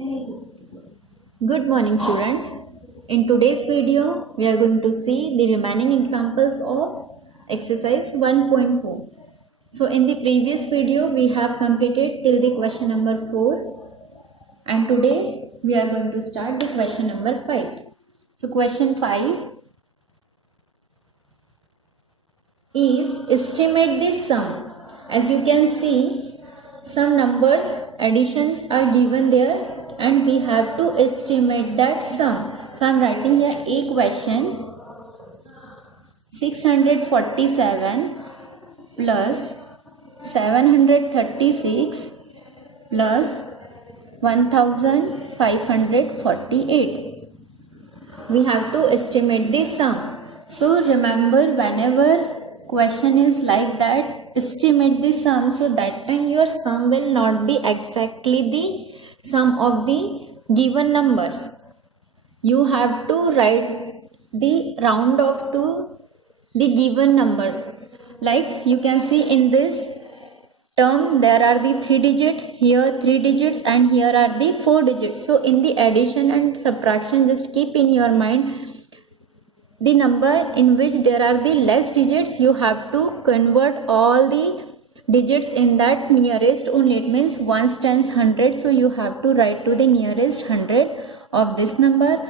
Good morning, students. In today's video, we are going to see the remaining examples of exercise 1.4. So in the previous video, we have completed till the question number 4, and today we are going to start the question number 5. So question 5 is estimate the sum. As you can see, some numbers additions are given there and we have to estimate that sum. So I am writing here equation 647 plus 736 plus 1548. We have to estimate the sum. So remember, whenever question is like that, estimate the sum, so that time your sum will not be exactly the sum of the given numbers. You have to write the round off to the given numbers. Like you can see in this term, there are the 3 digits, here 3 digits, and here are the 4 digits. So in the addition and subtraction, just keep in your mind the number in which there are the less digits. You have to convert all the digits in that nearest only. It means 1 tens 100, so you have to write to the nearest 100 of this number.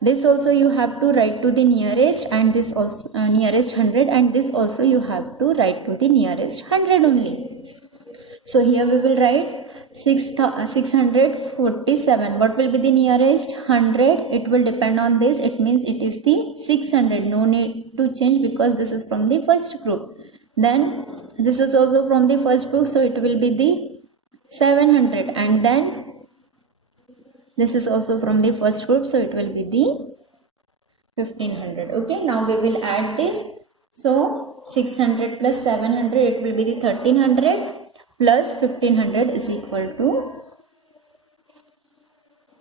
This also you have to write to the nearest, and this also nearest 100, and this also you have to write to the nearest 100 only. So here we will write 647. What will be the nearest? 100. It will depend on this. It means it is the 600. No need to change because this is from the first group. Then this is also from the first group, so it will be the 700. And then this is also from the first group, so it will be the 1500. Okay, now we will add this. So 600 plus 700, it will be the 1300. Plus 1500 is equal to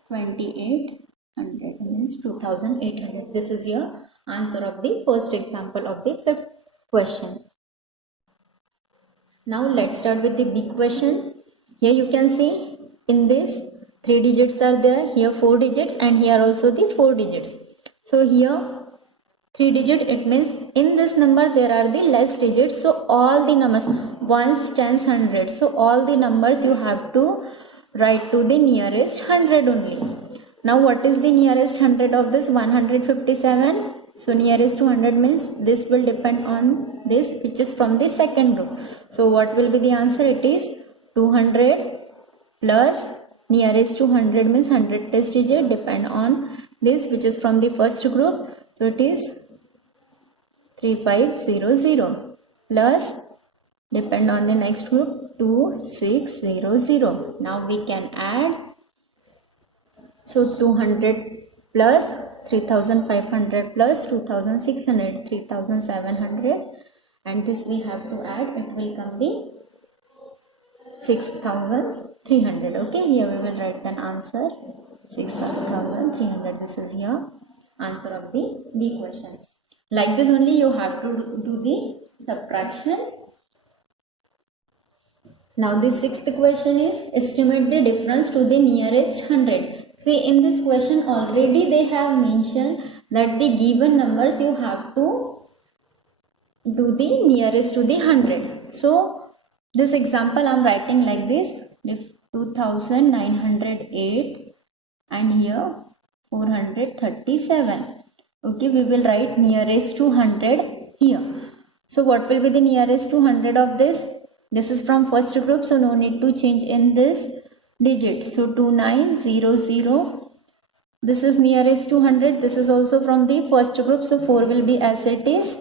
2800, means 2800. This is your answer of the first example of the fifth question. Now let's start with the big question. Here you can see in this 3 digits are there, here 4 digits, and here also the 4 digits. So here 3 digit, it means in this number there are the less digits, so all the numbers 1s, 10s, 100, so all the numbers you have to write to the nearest 100 only. Now what is the nearest 100 of this? 157. So nearest to 100 means this will depend on this, which is from the second group. So what will be the answer? It is 200 plus nearest to 100 means 100 test digit depend on this, which is from the first group. So it is 3500 plus depend on the next group 2600. Now we can add. So 200 plus 3500 plus 2600, 3700, and this we have to add. It will come the 6300. Okay, here we will write an answer 6300. This is your answer of the B question. Like this only you have to do the subtraction. Now the sixth question is estimate the difference to the nearest 100. See, in this question already they have mentioned that the given numbers you have to do the nearest to the 100. So this example I am writing like this: if 2908 and here 437. Okay, we will write nearest to 100 here. So what will be the nearest to 100 of this? This is from first group, so no need to change in this digit. So 2900. This is nearest to 100. This is also from the first group, so 4 will be as it is.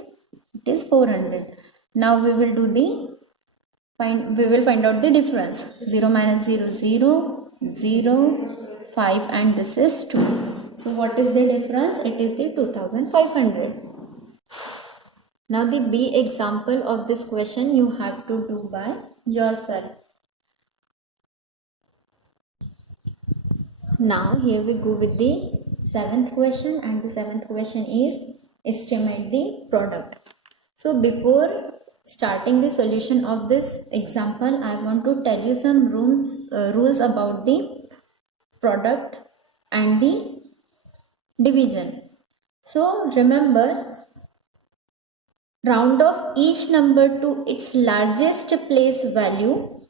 It is 400. Now we will do the we will find out the difference. 0 minus 0, 0, 0, 5, and this is 2. So what is the difference? It is the 2500. Now the B example of this question you have to do by yourself. Now here we go with the seventh question, and the seventh question is estimate the product. So before starting the solution of this example, I want to tell you some rules about the product and the division. So remember, round off each number to its largest place value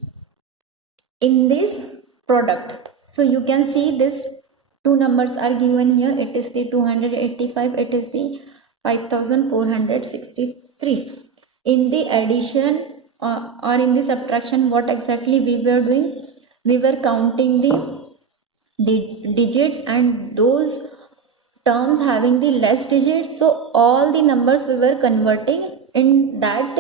in this product. So you can see this two numbers are given here. It is the 285, it is the 5463. In the addition or in the subtraction, what exactly we were doing? We were counting the digits and those terms having the less digits, so all the numbers we were converting in that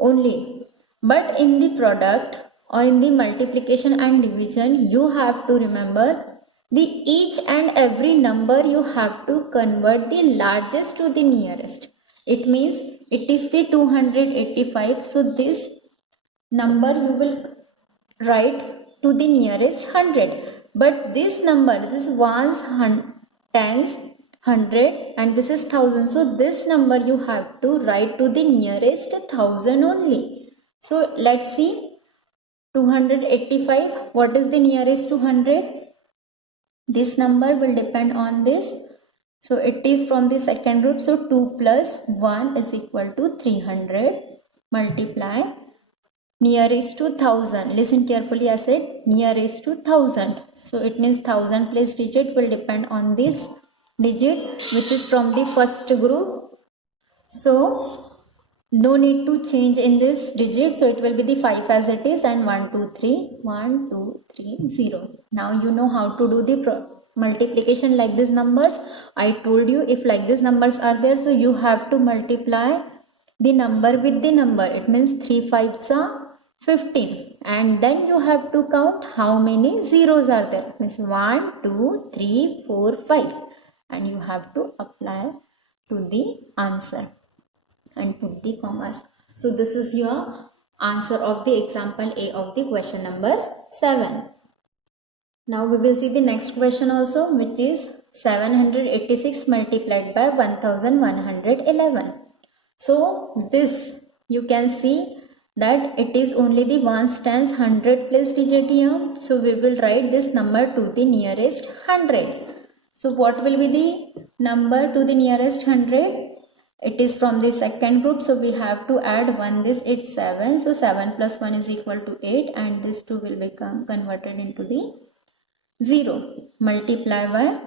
only. But in the product or in the multiplication and division, you have to remember the each and every number you have to convert the largest to the nearest. It means it is the 285, so this number you will write to the nearest 100. But this number, this ones, tens, 100 and this is 1000, so this number you have to write to the nearest 1000 only. So let's see, 285, what is the nearest to 100? This number will depend on this. So it is from the second group, so 2 plus 1 is equal to 300. Multiply nearest to 1000. Listen carefully, I said nearest to 1000. So it means 1000 place digit will depend on this digit which is from the first group. So no need to change in this digit, so it will be the 5 as it is, and 1 2 3 1 2 3 0. Now you know how to do the multiplication like these numbers. I told you if like these numbers are there, so you have to multiply the number with the number. It means 3 5s are 15, and then you have to count how many zeros are there. It means 1 2 3 4 5, and you have to apply to the answer and put the commas. So this is your answer of the example A of the question number 7. Now we will see the next question also, which is 786 multiplied by 1111. So this you can see that it is only the ones, tens, 100 place digit here. So we will write this number to the nearest 100. So what will be the number to the nearest 100? It is from the second group, so we have to add 1, this it's 7, so 7 plus 1 is equal to 8, and this 2 will become converted into the 0. Multiply by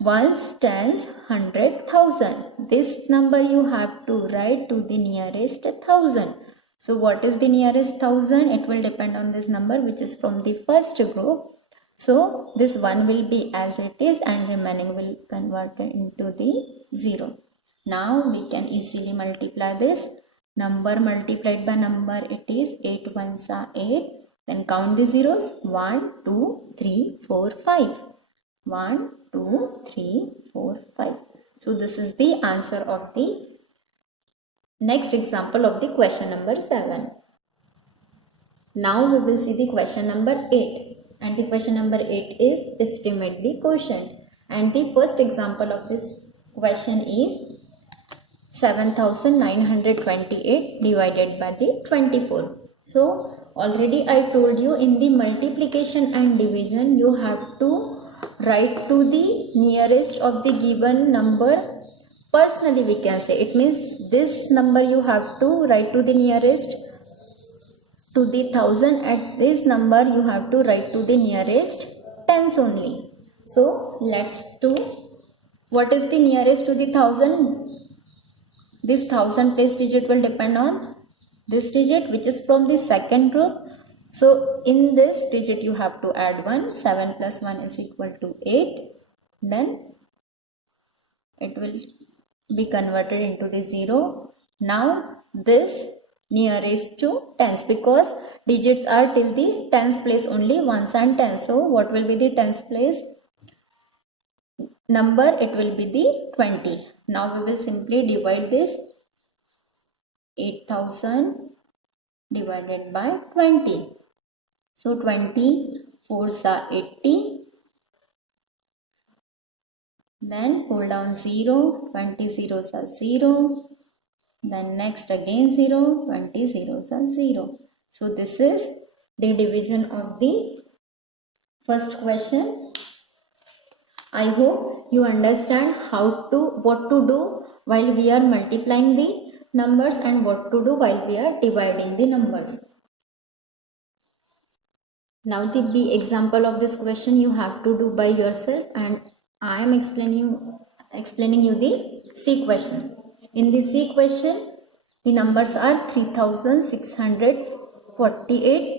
ones, tens, 100, 1000. This number you have to write to the nearest 1000. So what is the nearest 1000? It will depend on this number which is from the first group. So this 1 will be as it is and remaining will convert into the 0. Now we can easily multiply this. Number multiplied by number, it is 8 ones are 8. Then count the zeros. 1, 2, 3, 4, 5. 1, 2, 3, 4, 5. So this is the answer of the next example of the question number 7. Now we will see the question number 8. And the question number 8 is estimate the quotient. And the first example of this question is 7928 divided by the 24. So already I told you in the multiplication and division you have to write to the nearest of the given number personally, we can say. It means this number you have to write to the nearest to the 1000, at this number you have to write to the nearest tens only. So let's do, what is the nearest to the 1000? This 1000 place digit will depend on this digit which is from the second group. So in this digit you have to add 1. 7 plus 1 is equal to 8. Then it will be converted into the 0. Now this nearest to tens, because digits are till the tens place only, ones and tens. So what will be the tens place number? It will be the 20. Now we will simply divide this 8000 divided by 20. So 20 4s are 80. Then pull down 0, 20 zeros are 0. Then next again 0, 20 zeros are 0. So this is the division of the first question. I hope you understand what to do while we are multiplying the numbers and what to do while we are dividing the numbers. Now the example of this question you have to do by yourself, and I am explaining you the C question. In the C question, the numbers are 3648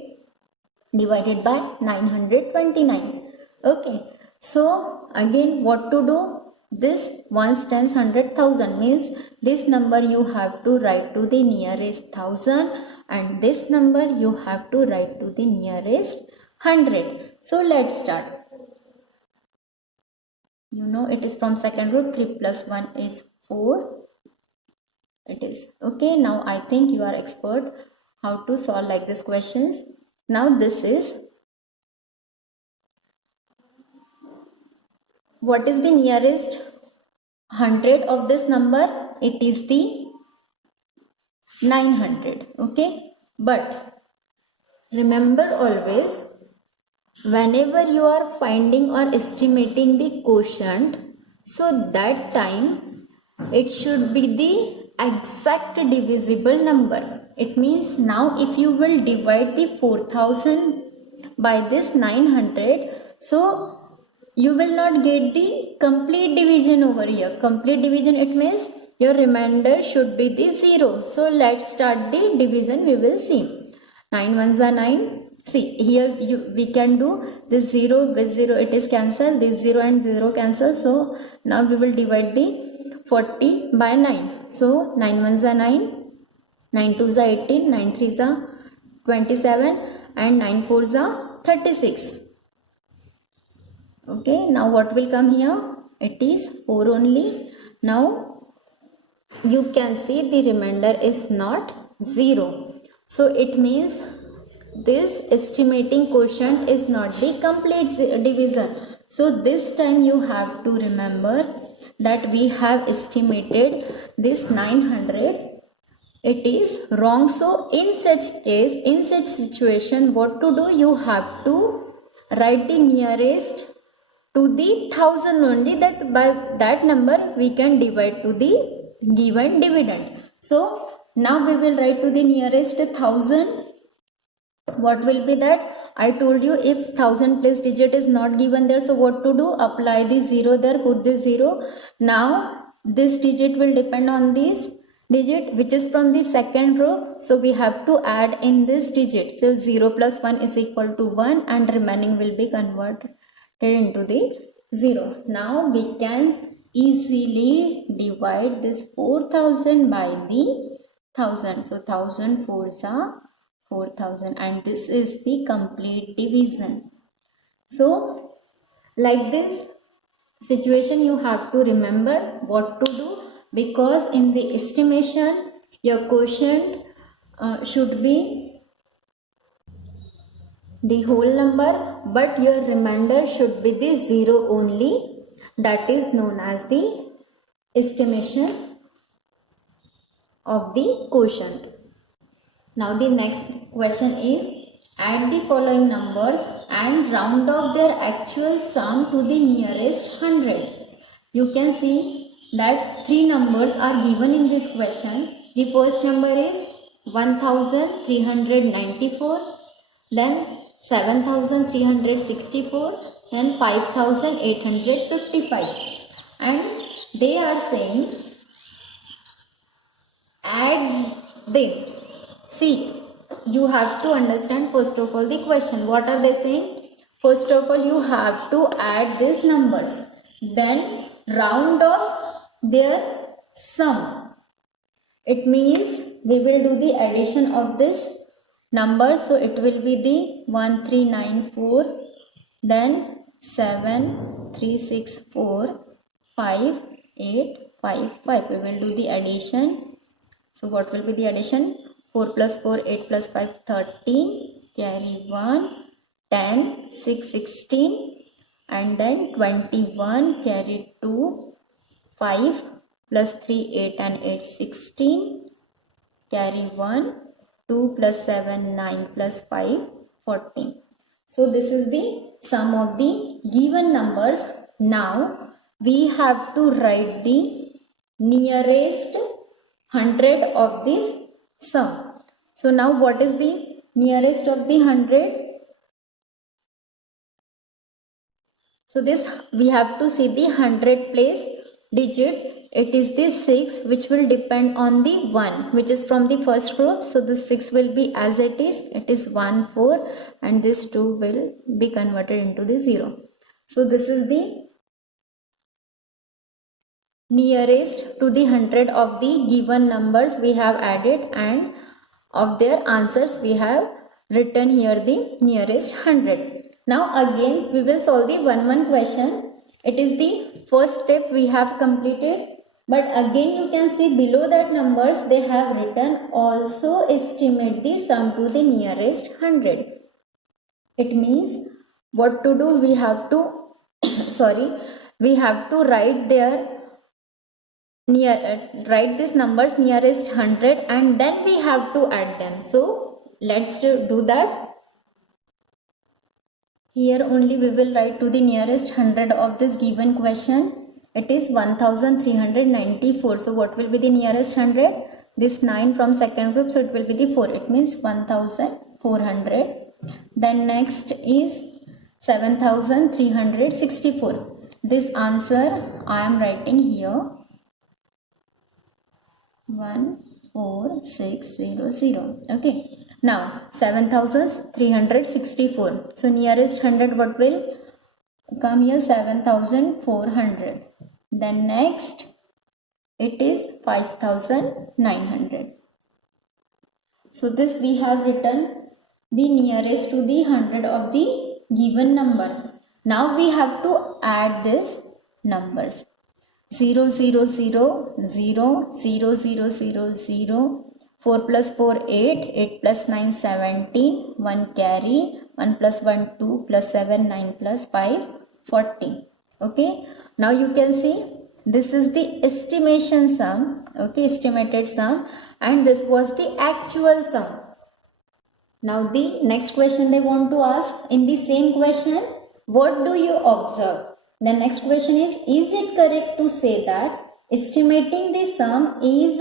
divided by 929. Okay, so again what to do? This ones, tens, 100,000 means this number you have to write to the nearest thousand, and this number you have to write to the nearest 100. So let's start. You know it is from second root. 3 plus 1 is 4. It is okay. Now I think you are expert how to solve like this questions. Now this is, what is the nearest 100 of this number? It is the 900. Okay, but remember always, whenever you are finding or estimating the quotient, so that time it should be the exact divisible number. It means now if you will divide the 4000 by this 900, so you will not get the complete division over here. Complete division, it means your remainder should be the 0. So let's start the division. We will see. 9 ones are 9. See here we can do this 0 with 0, it is cancelled. This 0 and 0 cancel. So now we will divide the 40 by 9. So 9 ones are 9. 9 twos are 18. 9 threes are 27. And 9 fours are 36. Okay, now what will come here? It is 4 only. Now you can see the remainder is not 0. So it means this estimating quotient is not the complete division. So this time you have to remember that we have estimated this 900. It is wrong. So in such case, in such situation, what to do? You have to write the nearest to the 1000 only, that by that number we can divide to the given dividend. So now we will write to the nearest 1000. What will be that? I told you if 1000 place digit is not given there, so what to do? Apply the 0 there, put the 0. Now this digit will depend on this digit which is from the second row, so we have to add in this digit. So 0 plus 1 is equal to 1, and remaining will be converted into the 0. Now we can easily divide this 4000 by the 1000. So 1000 fours are 4000, and this is the complete division. So like this situation you have to remember what to do, because in the estimation your quotient should be the whole number, but your remainder should be the 0 only. That is known as the estimation of the quotient. Now the next question is, add the following numbers and round off their actual sum to the nearest 100. You can see that 3 numbers are given in this question. The first number is 1394, then 7364, then 5855, and they are saying add them. See, you have to understand first of all the question. What are they saying? First of all, you have to add these numbers, then round off their sum. It means we will do the addition of this number. So it will be the 1394, then 7364, 5855. We will do the addition. So what will be the addition? 4 plus 4, 8 plus 5, 13, carry 1, 10, 6, 16, and then 21, carry 2, 5 plus 3, 8 and 8, 16, carry 1, 2 plus 7, 9 plus 5, 14. So this is the sum of the given numbers Now we have to write the nearest 100 of this sum. So now what is the nearest of the 100? So this we have to see the 100 place digit. It is the 6 which will depend on the 1 which is from the first group. So the 6 will be as it is. It is 1, 4 and this 2 will be converted into the 0. So this is the nearest to the 100 of the given numbers we have added, and of their answers we have written here the nearest 100. Now again we will solve the 1-1 question. It is the first step we have completed, but again you can see below that numbers they have written also estimate the sum to the nearest 100. It means what to do, we have to we have to write their write these numbers nearest 100 and then we have to add them. So let's do that. Here only we will write to the nearest 100 of this given question. It is 1394. So what will be the nearest 100? This 9 from second group, so it will be the 4. It means 1400. Then next is 7364. This answer I am writing here 14600. Okay. Now 7364. So nearest 100 what will come here? 7400. Then next it is 5900. So this we have written the nearest to the 100 of the given number. Now we have to add these numbers. 0 0 0 0 0 0 0 0. 4 plus 4 8, 8 plus 9 17, 1 carry, 1 plus 1 2 plus 7 9 plus 5 40. Okay, now you can see this is the estimation sum, okay, estimated sum, and this was the actual sum. Now the next question they want to ask in the same question, what do you observe? The next question is it correct to say that estimating the sum is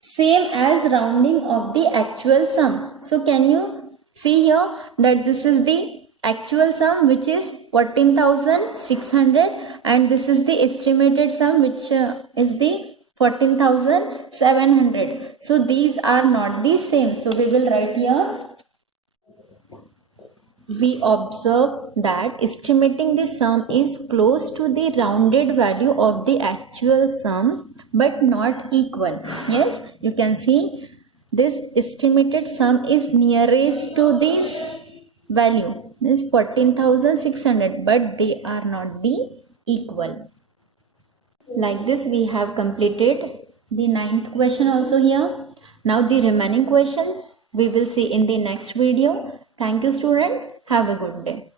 same as rounding of the actual sum? So can you see here that this is the actual sum which is 14,600 and this is the estimated sum which is the 14,700. So these are not the same. So we will write here, we observe that estimating the sum is close to the rounded value of the actual sum but not equal. Yes, you can see this estimated sum is nearest to this value, is 14,600, but they are not the equal. Like this we have completed the 9th question also here. Now the remaining questions we will see in the next video. Thank you students. Have a good day.